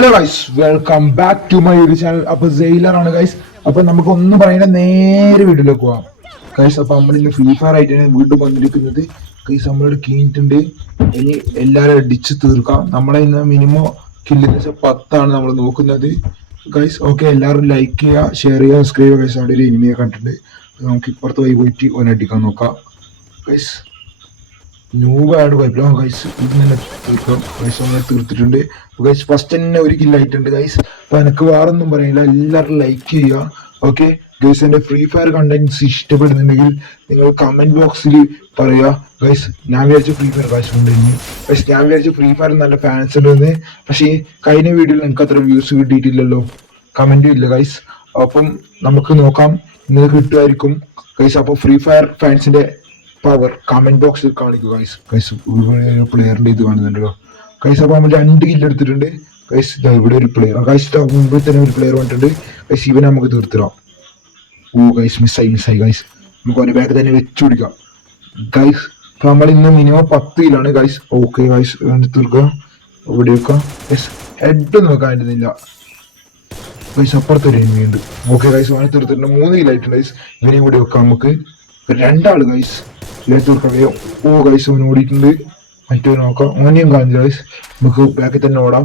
Hello guys, welcome back to my YouTube channel. അപ്പൊ sailor ആണ് guys. അപ്പൊ നമുക്ക് ഒന്നും പറയുന്ന നേരെ വീട്ടിലേക്ക് പോവാം ഗൈസ്. അപ്പൊ നമ്മൾ ഇന്ന് ഫ്രീ ഫയർ ആയിട്ടാണ് വീട്ടിൽ വന്നിരിക്കുന്നത് ഗൈസ്. നമ്മളോട് കീഞ്ഞിട്ടുണ്ട്, ഇനി എല്ലാരും അടിച്ച് തീർക്കാം. നമ്മളെ ഇന്ന് മിനിമം കില്ല് 10 നമ്മൾ നോക്കുന്നത് ഗൈസ്. ഓക്കെ, എല്ലാവരും ലൈക്ക് ചെയ്യുക, ഷെയർ ചെയ്യുക, സബ്സ്ക്രൈബ് ചെയ്യുക ഗൈസ്. അവിടെ ഒരു ഇനിമിയെ കണ്ടിട്ടുണ്ട്, നമുക്ക് ഇപ്പുറത്ത് പോയി പോയിട്ട് ഓനടിക്കാൻ നോക്കാം ഗൈസ്. ന്യൂബായിട്ട് കുഴപ്പമില്ല ഗൈസ്. ഇങ്ങനെ തീർക്കാം ഗൈസ്. അങ്ങനെ തീർത്തിട്ടുണ്ട് ഗൈസ്. ഫസ്റ്റ് തന്നെ ഒരു കില്ലായിട്ടുണ്ട് ഗൈസ്. അപ്പൊ എനിക്ക് വേറൊന്നും പറയില്ല, എല്ലാവരും ലൈക്ക് ചെയ്യുക. ഓക്കെ ഗൈസ്, എന്റെ ഫ്രീ ഫയർ കണ്ടന്റ്സ് ഇഷ്ടപ്പെടുന്നുണ്ടെങ്കിൽ നിങ്ങൾ കമന്റ് ബോക്സിൽ പറയുക ഗൈസ്. ഞാൻ വിചാരിച്ച ഫ്രീ ഫയർ കാശ് ഉണ്ടെങ്കിൽ ഗൈസ്, ഞാൻ വിചാരിച്ച ഫ്രീ ഫയർ നല്ല ഫാൻസ് ഉണ്ടെന്ന്. പക്ഷേ കഴിഞ്ഞ വീഡിയോയിൽ എനിക്ക് അത്ര വ്യൂസ് കിട്ടിയിട്ടില്ലല്ലോ, കമന്റും ഇല്ല ഗൈസ്. അപ്പം നമുക്ക് നോക്കാം, ഇന്ന് കിട്ടുമായിരിക്കും ഗൈസ്. അപ്പൊ ഫ്രീ ഫയർ ഫാൻസിന്റെ പവർ കമന്റ് ബോക്സിൽ കാണിക്കുക ഗൈസ്. ഗൈസ് പ്ലെയറിന്റെ ഇത് കാണുന്നുണ്ടല്ലോ ഗൈസ്. അപ്പൊ നമ്മൾ 2 കില്ല് എടുത്തിട്ടുണ്ട് ഗൈസ്. ഇവിടെ ഒരു പ്ലെയർ ഗൈസ്, മുമ്പിൽ തന്നെ ഒരു പ്ലെയർ വന്നിട്ടുണ്ട് ഗൈസ്. ഇവനെ നമുക്ക് തീർത്തിടാം. ഓ ഗൈസ്, മിസ്സായി ഗൈസ്. നമുക്ക് അവന്റെ ബാക്ക് തന്നെ വെച്ചു പിടിക്കാം ഗൈസ്. അപ്പൊ നമ്മൾ ഇന്ന് മിനിമം 10 കില്ലാണ് ഗൈസ്. ഓക്കെ ഗൈസ്, തീർക്കുക. ഇവിടെ വെക്കാം ഗൈസ്. ഹെഡ് നോക്കാൻ പറ്റുന്നില്ല ഗൈസ്. അപ്പുറത്തൊരു എനിമി ഉണ്ട്. ഓക്കെ ഗൈസ്, അവനെ തീർത്തിട്ടുണ്ട്. 3 കില്ലായിട്ടുണ്ട് ഗൈസ്. ഇവനെയും കൂടി വെക്കാം നമുക്ക്. 2 ആള് ഗൈസ്. ഓ ഗൈസ്, അവൻ ഓടിയിട്ടുണ്ട്. മറ്റേ നോക്കാം, ഓനെയും കാണില്ല ഗൈസ്. നമുക്ക് ബാക്കിൽ തന്നെ ഓടാം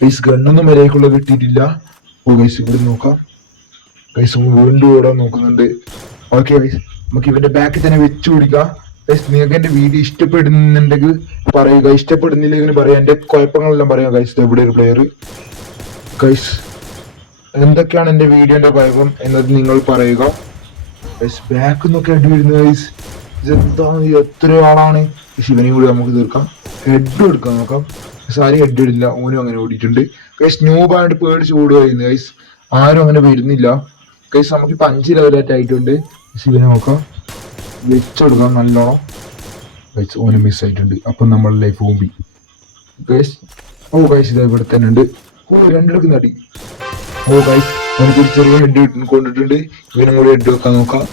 ഗൈസ്. ഗണ്ണൊന്നും വരേക്കുള്ള കിട്ടിയിട്ടില്ല. ഓ ഗൈസ്, ഇവിടെ നോക്കാം ഗൈസ്. വീണ്ടും ഓടാൻ നോക്കുന്നുണ്ട്. ഓക്കെ ഗൈസ്, നമുക്ക് ഇവന്റെ ബാക്കിൽ തന്നെ വെച്ചു പിടിക്കാം ഗൈസ്. നിങ്ങൾക്ക് എന്റെ വീഡിയോ ഇഷ്ടപ്പെടുന്നുണ്ടെങ്കിൽ പറയുക, ഇഷ്ടപ്പെടുന്നില്ലെങ്കിൽ പറയാം. എന്റെ കുഴപ്പങ്ങളെല്ലാം പറയാം ഗൈസ്. ഇവിടെ ഒരു പ്ലെയർ ഗൈസ്. എന്തൊക്കെയാണ് എന്റെ വീഡിയോന്റെ കുഴപ്പം എന്നത് നിങ്ങൾ പറയുക ഗൈസ്. ബാക്ക് നോക്കി അടി വരുന്നത് ഗൈസ്. ഇതെന്താണ്, എത്ര ആളാണ്. ശിവനെയും കൂടി നമുക്ക് തീർക്കാം. ഹെഡ് എടുക്കാൻ നോക്കാം. സാരി ഹെഡ് ഇടില്ല, ഓനും അങ്ങനെ ഓടിയിട്ടുണ്ട് ഗൈസ്. ന്യൂബായിട്ട് പേടിച്ച് ഓടുകയായിരുന്നു ഗൈസ്. ആരും അങ്ങനെ വരുന്നില്ല ഗൈസ്. നമുക്കിപ്പോ 5 ലെവലായിട്ട് ആയിട്ടുണ്ട്. ശിവനെ നോക്കാം, വെച്ചെടുക്കാം നല്ലോണം ഗൈസ്. ഓന് മിസ് ആയിട്ടുണ്ട്. അപ്പൊ നമ്മൾ ലൈഫ് കൂമ്പി ഗൈസ്. ഓ ഗൈസ്, ഇതാ ഇവിടെ തന്നെ ഉണ്ട്. ഓ, 2 എടുക്കുന്ന അടി. ഓ ഗൈസ്, ഓനക്ക് ചെറിയ ഹെഡ് കൊണ്ടിട്ടുണ്ട്. ഇവനും കൂടി ഹെഡ് വെക്കാൻ നോക്കാം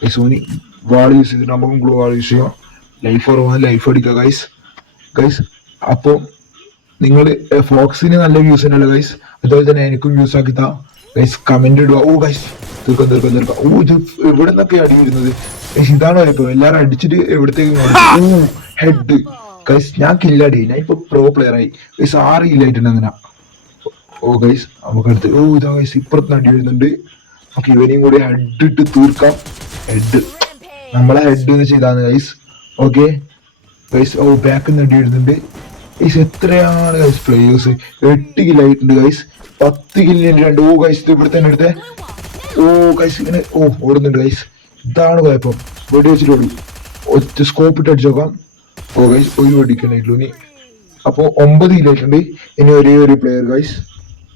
ഗൈസ്. ഓന് വാൾ യൂസ് ചെയ്തിട്ട് നമുക്കും ഗ്ലൂ വാൾ യൂസ് ചെയ്യാം. ലൈഫ് കുറവാണ്, ലൈഫ് അടിക്കുക ഗൈസ്. ഗൈസ്, അപ്പൊ നിങ്ങൾ ഫോക്സിന് നല്ല വ്യൂസ് ഉണ്ടല്ലോ ഗൈസ്. അതുപോലെ തന്നെ എനിക്കും വ്യൂസ് ആക്കി താ ഗൈസ്. കമന്റ് ഇടുക. ഓ ഗൈസ്, തീർക്കാം. ഓ, ഇത് എവിടെ നിന്നൊക്കെ അടി വരുന്നത് ഗൈസ്. ഇതാണ് ഇപ്പൊ എല്ലാരും അടിച്ചിട്ട് എവിടത്തേക്ക് ഹെഡ് ഗൈസ്. ഞാൻ കില്ലടി, ഞാൻ ഇപ്പൊ പ്രോ പ്ലെയർ ആയി ഗൈസ്. 6 കില്ലായിട്ടുണ്ട് അങ്ങനെ. ഓ ഗൈസ്, നമുക്ക് അടുത്ത്. ഓ ഇതാ ഗൈസ്, ഇപ്പുറത്ത് അടി വരുന്നുണ്ട്. നമുക്ക് ഇവനെയും കൂടി ഹെഡ് ഇട്ട് തീർക്കാം. ഹെഡ് നമ്മളെ ഹെഡ് എന്ന് ചെയ്താണ് ഗൈസ്. Okay guys. ഓ, ബാക്ക് നിന്ന് അടി വരുന്നുണ്ട് ഗൈസ്. എത്രയാണ് ഗൈസ് പ്ലേയേഴ്സ്? 8 കില്ലായിട്ടുണ്ട് ഗൈസ്. 10 കില്ലിന് 2. ഓ ഗൈസ്, ഇവിടെ തന്നെ എടുത്തേ. ഓ ഗൈസ്, ഇങ്ങനെ ഓടുന്നുണ്ട് ഗൈസ്. ഇതാണ് കുഴപ്പം. വെടി വെച്ചിട്ട് ഓടി. ഒറ്റ സ്കോപ്പ് ഇട്ട് അടിച്ചു നോക്കാം. ഓ ഗൈസ്, ഒരു വെടിക്കണ്ടായിട്ടുള്ളൂ ഇനി. അപ്പൊ 9 കില്ലായിട്ടുണ്ട്. ഇനി ഒരേ ഒരു പ്ലെയർ ഗൈസ്.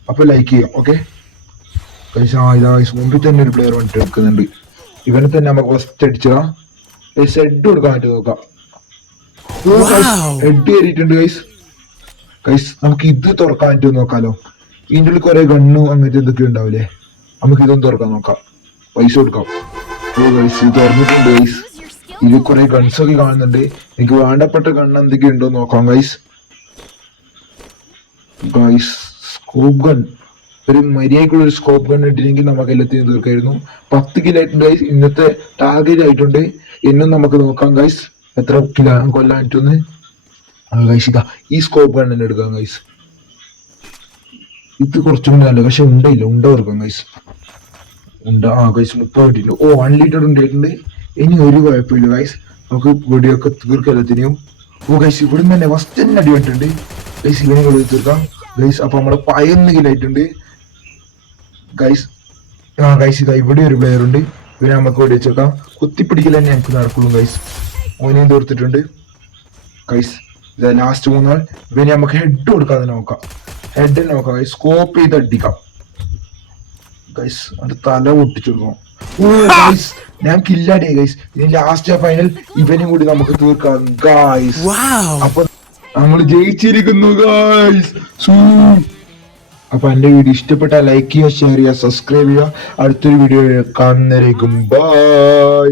അപ്പൊ ലൈക്ക് ചെയ്യാം. Okay guys. ഇതാ ഗൈസ്, മുമ്പിൽ തന്നെ ഒരു പ്ലെയർ വന്നിട്ട് എടുക്കുന്നുണ്ട്. ഇവനെ തന്നെ നമുക്ക് ഫസ്റ്റ് അടിച്ചാ ഹെഡ് കൊടുക്കാൻ പറ്റും നോക്കാം. ഹെഡ് കയറിയിട്ടുണ്ട് ഗൈസ്. ഗൈസ്, നമുക്ക് ഇത് തുറക്കാൻ പറ്റുമോ നോക്കാലോ. ഇതിൻ്റെ ഉള്ളിൽ കുറെ ഗണ്ണും അങ്ങനത്തെ എന്തൊക്കെ ഉണ്ടാവില്ലേ. നമുക്ക് ഇതൊന്നും തുറക്കാൻ നോക്കാം. പൈസ കൊടുക്കാം. ഓ ഗൈസ്, ഇത് തുറന്നിട്ടുണ്ട് ഗൈസ്. ഇത് കുറെ ഗൺസ് ഒക്കെ കാണുന്നുണ്ട്. എനിക്ക് വേണ്ടപ്പെട്ട ഗണ്ണ് എന്തൊക്കെ ഉണ്ടോ നോക്കാം ഗൈസ്. ഗൈസ്, സ്കോപ്പ് ഗൺ, ഒരു മര്യാദക്കുള്ള ഒരു സ്കോപ്പ് ഗൺ ഇട്ടില്ലെങ്കിൽ നമുക്ക് എല്ലാത്തിനും തീർക്കായിരുന്നു. 10 കില്ലായിട്ടുണ്ട് ഗൈസ്. ഇന്നത്തെ ടാർഗറ്റ് ആയിട്ടുണ്ട്. ഇന്നും നമുക്ക് നോക്കാം ഗൈസ് എത്ര കിലോ കൊല്ലാൻ പറ്റുമെന്ന് ഗൈസ്. ഇതാ ഈ സ്കോപ്പ് ഗൺ തന്നെ എടുക്കാം ഗൈസ്. ഇത് കുറച്ചും കൂടി നല്ല, പക്ഷെ ഉണ്ട കൊടുക്കാം ഗൈസ്. ഗൈസ് 30 കിട്ടിയിട്ടുണ്ട്. ഓ, 1 ലിറ്റർ ഉണ്ടായിട്ടുണ്ട്. ഇനി ഒരു കുഴപ്പമില്ല ഗൈസ്, നമുക്ക് വെടിയൊക്കെ തീർക്കാം എല്ലാത്തിനെയും. ഓ ഗൈസ്, ഇവിടെ നിന്ന് തന്നെ ഫസ്റ്റ് തന്നെ അടി വന്നിട്ടുണ്ട് ഗൈസ്. ഇവനെ കൂടി തീർക്കാം ഗൈസ്. അപ്പൊ നമ്മളെ 11 കില്ലായിട്ടുണ്ട് ഗൈസ്. ഗൈസ്, ഇതാ ഇവിടെ ഒരു പ്ലെയർ ഉണ്ട്. ഇവനെ നമുക്ക് വെടി വെച്ചേക്കാം. കുത്തിപ്പിടിക്കൽ തന്നെ നമുക്ക് നടക്കുള്ളൂ ഗൈസ്. ഓനെയും തീർത്തിട്ടുണ്ട് ഗൈസ്. ഇതാ ലാസ്റ്റ് 3 ആൾ. ഇവനെ നമുക്ക് ഹെഡ് കൊടുക്കാതെ നോക്കാം. ഹെഡ് നോക്കാം ഗൈസ്. സ്കോപ്പ് ചെയ്ത് അടിക്കാം ഗൈസ്. അത് തല പൊട്ടിച്ചു കൊടുക്കാം. ഓ ഗൈസ്, ഞാൻ കില്ലാടിയായി ഗൈസ്. ഇനി ലാസ്റ്റ് ഫൈനൽ ഇവനും കൂടി നമുക്ക് തീർക്കാം ഗൈസ്. അപ്പൊ നമ്മൾ ജയിച്ചിരിക്കുന്നു ഗൈസ്. അപ്പൊ എന്റെ വീഡിയോ ഇഷ്ടപ്പെട്ടാൽ ലൈക്ക് ചെയ്യുക, ഷെയർ ചെയ്യുക, സബ്സ്ക്രൈബ് ചെയ്യുക. അടുത്തൊരു വീഡിയോ കാണുന്നവരേക്കും ബൈ.